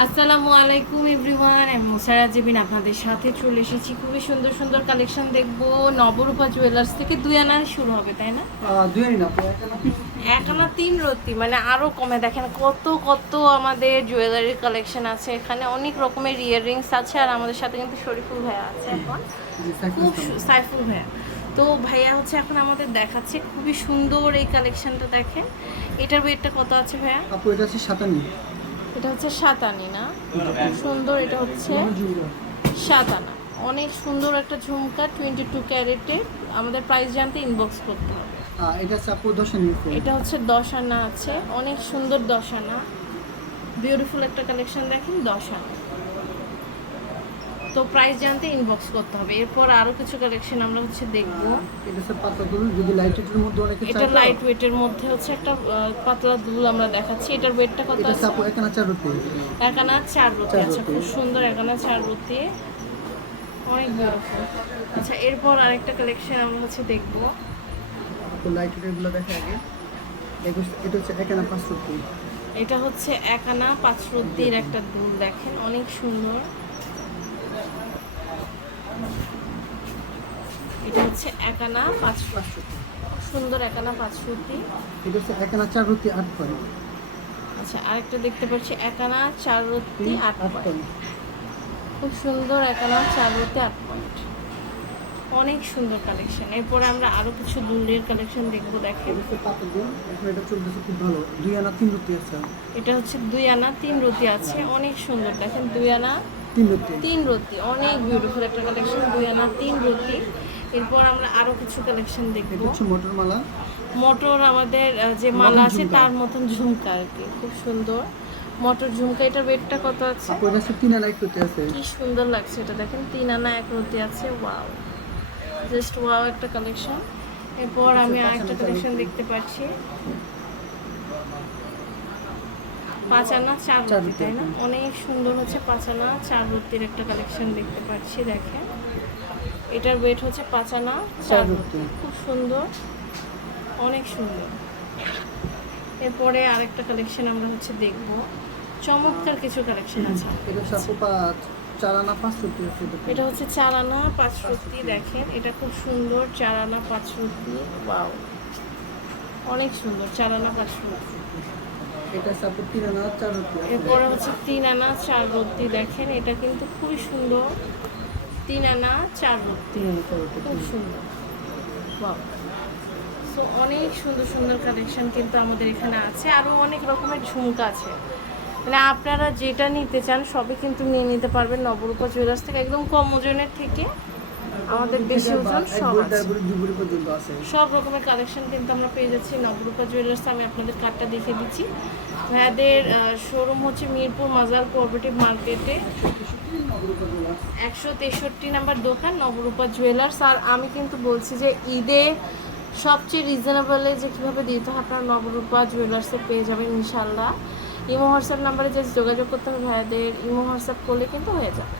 আসসালামু আলাইকুম এভরিওয়ান আমি মুসারা জেবিন আপনাদের সাথে চলে এসেছি। খুবই সুন্দর সুন্দর কালেকশন দেখব। নবরূপা জুয়েলার্স থেকে দুই আনা শুরু হবে তাই না? দুই আনি না এক আনা তিন রত্তি মানে আরও কমে। দেখেন কত কত আমাদের জুয়েলারির কালেকশন আছে এখানে। অনেক রকমের ইয়াররিংস আছে আর আমাদের সাথে কিন্তু শরীফুল ভাইয়া আছে এখন। খুব সাইফুল ভাইয়া তো ভাইয়া হচ্ছে এখন আমাদের দেখাচ্ছে খুবই সুন্দর এই কালেকশনটা দেখেন। এটার ওয়েটটা কত আছে ভাইয়া? আপু এটা হচ্ছে সাতানি এটা হচ্ছে সাতানি না? সুন্দর এটা হচ্ছে সাত আনা অনেক সুন্দর একটা ঝুমকা টোয়েন্টি টু ক্যারেটের আমাদের প্রাইস জানতে ইনবক্স করতে হবে। এটা দশ এটা হচ্ছে দশ আনা আছে। অনেক সুন্দর দশ আনা বিউটিফুল একটা কালেকশন দেখেন দশ আনা তো প্রাইস জানতে ইনবক্স করতে হবে। এরপর আরও কিছু কালেকশন আমরা হচ্ছে দেখব। এটা হচ্ছে পাতা দুল যদি লাইটের মধ্যে অনেকে এটা লাইট ওয়েটের মধ্যে হচ্ছে একটা পাতলা দুল আমরা দেখাচ্ছি। এটার ওয়েটটা কত আছে? রুপি। একানা চার রুটি চার আচ্ছা খুব সুন্দর একানা চার রুটি অনেক বিউটিফুল আচ্ছা এরপর আরেকটা কালেকশন আমরা হচ্ছে দেখব। আপু লাইটেরগুলো দেখে আগে। এটা হচ্ছে- পাঁচ রুপি। এটা একানা পাঁচ রুটির একটা দুল দেখেন অনেক সুন্দর এটা হচ্ছে একানা পাঁচ সুন্দর একানা পাঁচ রুটি এটা হচ্ছে এক আনা চার রুপি আট পয়েন্ট আচ্ছা আরেকটা দেখতে পাচ্ছি একানা চার রুটি আট পয়েন্ট খুব সুন্দর একানা চার রুটি আট পয়েন্ট অনেক সুন্দর কালেকশন। এরপরে আমরা আরও কিছু দুলের কালেকশন দেখব দেখেন। এটা হচ্ছে চলতেছে খুব ভালো। দুই আনা তিন রুটি আছে। এটা হচ্ছে দুই আনা তিন রতি আছে। অনেক সুন্দর দেখেন দুই আনা তিন রুটি। তিন রতি অনেক বিউটিফুল একটা কালেকশন দুই আনা তিন রতি এরপর আমরা আরও কিছু কালেকশন দেখব। মোটর মালা। মোটর আমাদের যে মালা আছে তার মতন ঝুমকা আর কি খুব সুন্দর। মটর ঝুমকা এটা ওয়েটটা কত আছে? আপু এটা তিন আনা এক রুটি আছে। কি সুন্দর লাগছে এটা দেখেন তিন আনা এক রতি আছে ওয়াও জাস্ট ওয়াও একটা কালেকশন এরপর আমি পাঁচ আরেকটা কালেকশন দেখতে পাচ্ছি। পাঁচ আনা চার রুটি রুটি, তাই না? অনেক সুন্দর হচ্ছে পাঁচ আনা চার রুটির একটা কালেকশন দেখতে পাচ্ছি দেখেন। এটার ওয়েট হচ্ছে পাঁচ আনা। চার। খুব সুন্দর। অনেক সুন্দর। এরপরে আরেকটা কালেকশন আমরা হচ্ছে দেখব। চমৎকার কিছু কালেকশন আছে। এটা হচ্ছে পাঁচ চার আনা পাঁচ রুটি আছে এটা। হচ্ছে চার আনা পাঁচ রুটি দেখেন। এটা খুব সুন্দর চার আনা পাঁচ রুটি। ওয়াও। অনেক সুন্দর চার আনা পাঁচ রুটি। এটা হচ্ছে তিন আনা চার এরপরে হচ্ছে তিন আনা চার রুটি দেখেন। এটা কিন্তু খুবই সুন্দর। তিন আনা চার তিন খুব সুন্দর। সো অনেক সুন্দর সুন্দর কালেকশন কিন্তু আমাদের এখানে আছে। আরও অনেক রকমের ঝুমকা আছে। মানে আপনারা যেটা নিতে চান সবই কিন্তু নিয়ে নিতে পারবেন নবরূপা জুয়েলার্স থেকে একদম কম ওজনের থেকে। আমাদের বেশি ওজন সব আছে। সব রকমের কালেকশন কিন্তু আমরা পেয়ে যাচ্ছি। নবরূপা জুয়েলার্স আমি আপনাদের কার্ডটা দেখে দিচ্ছি। ভাইয়াদের শোরুম হচ্ছে মিরপুর মাজার কোঅপারেটিভ মার্কেটে একশো তেষট্টি নাম্বার দোকান নবরূপা জুয়েলার্স আর আমি কিন্তু বলছি যে ঈদে সবচেয়ে রিজনেবলে যে কীভাবে দিতে হয় আপনারা নবরূপা জুয়েলার্সে পেয়ে যাবেন ইনশাল্লাহ ইমো হোয়াটসঅ্যাপ নাম্বারে যে যোগাযোগ করতে হবে ভাইয়াদের। ইমো হোয়াটসঅ্যাপ করলে কিন্তু হয়ে যাবে।